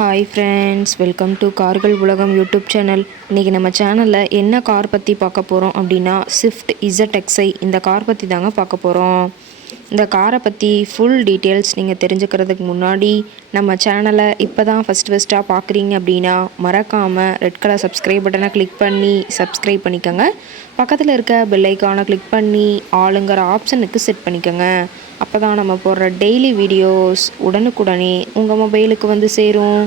Hi friends welcome to கார்கள் உலகம் YouTube channel இன்றைக்கி நம்ம சேனலில் என்ன கார் பற்றி பார்க்க போகிறோம் அப்படின்னா ஸ்விஃப்ட் இசட்எக்ஸை இந்த கார் பற்றி தாங்க பார்க்க போகிறோம் இந்த காரை பற்றி ஃபுல் டீட்டெயில்ஸ் நீங்கள் தெரிஞ்சுக்கிறதுக்கு முன்னாடி நம்ம சேனலை இப்போ தான் ஃபஸ்ட் ஃபஸ்ட்டாக பார்க்குறீங்க அப்படின்னா மறக்காமல் ரெட் கலர் சப்ஸ்கிரைப் பட்டனை கிளிக் பண்ணி சப்ஸ்கிரைப் பண்ணிக்கோங்க. பக்கத்தில் இருக்க பெல்லைக்கானை கிளிக் பண்ணி ஆளுங்கிற ஆப்ஷனுக்கு செட் பண்ணிக்கோங்க. அப்போ தான் நம்ம போடுற டெய்லி வீடியோஸ் உடனுக்குடனே உங்கள் மொபைலுக்கு வந்து சேரும்.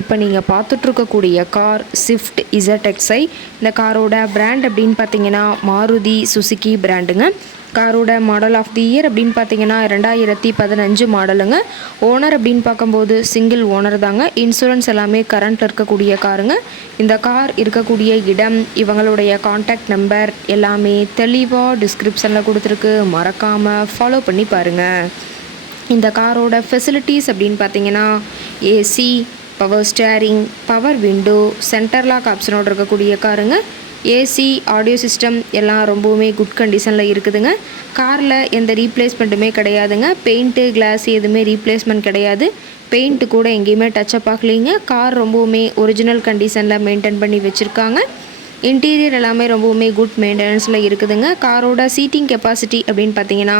இப்போ நீங்கள் பார்த்துட்ருக்கக்கூடிய கார் ஸ்விஃப்ட் இசட்எக்ஸை இந்த காரோட பிராண்ட் அப்படின்னு பார்த்தீங்கன்னா மாருதி சுசுகி பிராண்டுங்க காரோட மாடல் ஆஃப் தி இயர் அப்படின்னு பார்த்தீங்கன்னா ரெண்டாயிரத்தி பதினஞ்சு மாடலுங்க ஓனர் அப்படின்னு பார்க்கும்போது சிங்கிள் ஓனர் தாங்க. இன்சூரன்ஸ் எல்லாமே கரண்ட்டில் இருக்கக்கூடிய காருங்க இந்த கார் இருக்கக்கூடிய இடம் இவங்களுடைய காண்டாக்ட் நம்பர் எல்லாமே தெளிவாக டிஸ்கிரிப்ஷனில் கொடுத்துருக்கு. மறக்காமல் ஃபாலோ பண்ணி பாருங்கள் இந்த காரோட ஃபெசிலிட்டிஸ் அப்படின்னு பார்த்தீங்கன்னா AC power steering power window centre lock ஆப்ஷனோடு இருக்கக்கூடிய காருங்க ஏசி ஆடியோ சிஸ்டம் எல்லாம் ரொம்பவுமே குட் கண்டிஷனில் இருக்குதுங்க. காரில் எந்த ரீப்ளேஸ்மெண்ட்டுமே கிடையாதுங்க. பெயிண்ட்டு கிளாஸ் எதுவுமே ரீப்ளேஸ்மெண்ட் கிடையாது. பெயிண்ட்டு கூட எங்கேயுமே டச்சப் ஆகலைங்க. கார் ரொம்பவுமே ஒரிஜினல் கண்டிஷனில் மெயின்டைன் பண்ணி வச்சுருக்காங்க. இன்டீரியர் எல்லாமே ரொம்பவுமே குட் மெயின்டெனன்ஸில் இருக்குதுங்க. காரோட சீட்டிங் கெப்பாசிட்டி அப்படின்னு பார்த்தீங்கன்னா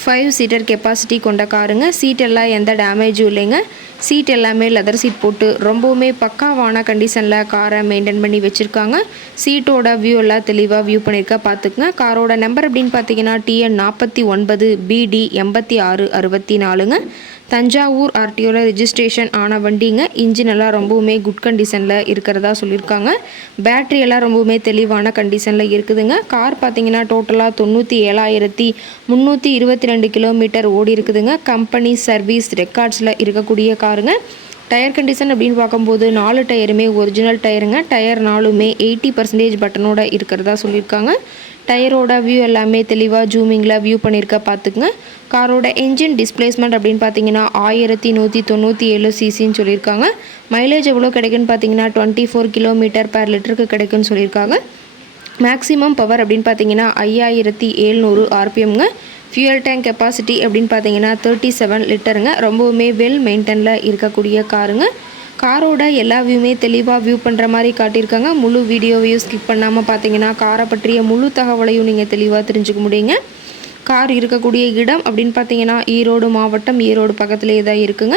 ஃபைவ் சீட்டர் கெப்பாசிட்டி கொண்ட காருங்க. சீட் எல்லாம் எந்த டேமேஜும் இல்லைங்க. சீட் எல்லாமே லெதர் சீட் போட்டு ரொம்பவுமே பக்காவான கண்டிஷனில் காரை மெயின்டைன் பண்ணி வச்சுருக்காங்க. சீட்டோட வியூ எல்லாம் தெளிவாக வியூ பண்ணியிருக்க பார்த்துக்குங்க. காரோட நம்பர் அப்படின்னு பார்த்தீங்கன்னா டிஎன் நாற்பத்தி ஒன்பது பிடி எண்பத்தி ஆறு அறுபத்தி நாலுங்க. தஞ்சாவூர் ஆர்டிஓவில் ரிஜிஸ்ட்ரேஷன் ஆன வண்டிங்க. இன்ஜின் எல்லாம் ரொம்பவுமே குட் கண்டிஷனில் இருக்கிறதா சொல்லியிருக்காங்க. பேட்ரி எல்லாம் ரொம்பவுமே தெளிவான கண்டிஷனில் இருக்குதுங்க. கார் பார்த்தீங்கன்னா டோட்டலாக தொண்ணூற்றி ஏழாயிரத்தி முந்நூற்றி இருபத்தி ரெண்டு கிலோமீட்டர் ஓடி இருக்குதுங்க கம்பெனி சர்வீஸ் ரெக்கார்ட்ஸில் இருக்கக்கூடிய காருங்க டயர் கண்டிஷன் அப்படின்னு பார்க்கும்போது நாலு டயருமே ஒரிஜினல் டயருங்க டயர் நாலுமே எயிட்டி பர்சன்டேஜ் பட்டனோட இருக்கிறதா சொல்லியிருக்காங்க. டயரோட வியூ எல்லாமே தெளிவாக ஜூமிங்கில் வியூ பண்ணியிருக்க பார்த்துக்குங்க. காரோட என்ஜின் டிஸ்பிளேஸ்மெண்ட் அப்படின்னு பார்த்தீங்கன்னா ஆயிரத்தி நூற்றி தொண்ணூற்றி ஏழு சிசின்னு சொல்லியிருக்காங்க. மைலேஜ் எவ்வளோ கிடைக்குன்னு பார்த்தீங்கன்னா டுவெண்ட்டி ஃபோர் கிலோமீட்டர் பர் லிட்டருக்கு கிடைக்குன்னு சொல்லியிருக்காங்க. மேக்ஸிமம் பவர் அப்படின்னு பார்த்தீங்கன்னா ஐயாயிரத்தி ஏழ்நூறு ஆர்பிஎம்ங்க ஃபியூயல் டேங்க் கெப்பாசிட்டி அப்படின்னு பார்த்தீங்கன்னா தேர்ட்டி செவன் லிட்டருங்க. ரொம்பவுமே வெல் மெயின்டெனில் இருக்கக்கூடிய காருங்க. காரோட எல்லா வியூமே தெளிவாக வியூ பண்ணுற மாதிரி காட்டியிருக்காங்க. முழு வீடியோவையும் ஸ்கிப் பண்ணாமல் பார்த்தீங்கன்னா காரை பற்றிய முழு தகவலையும் நீங்கள் தெளிவாக தெரிஞ்சுக்க முடியுங்க. கார் இருக்கக்கூடிய இடம் அப்படின்னு பார்த்தீங்கன்னா ஈரோடு மாவட்டம் ஈரோடு பக்கத்துலேயே தான் இருக்குங்க.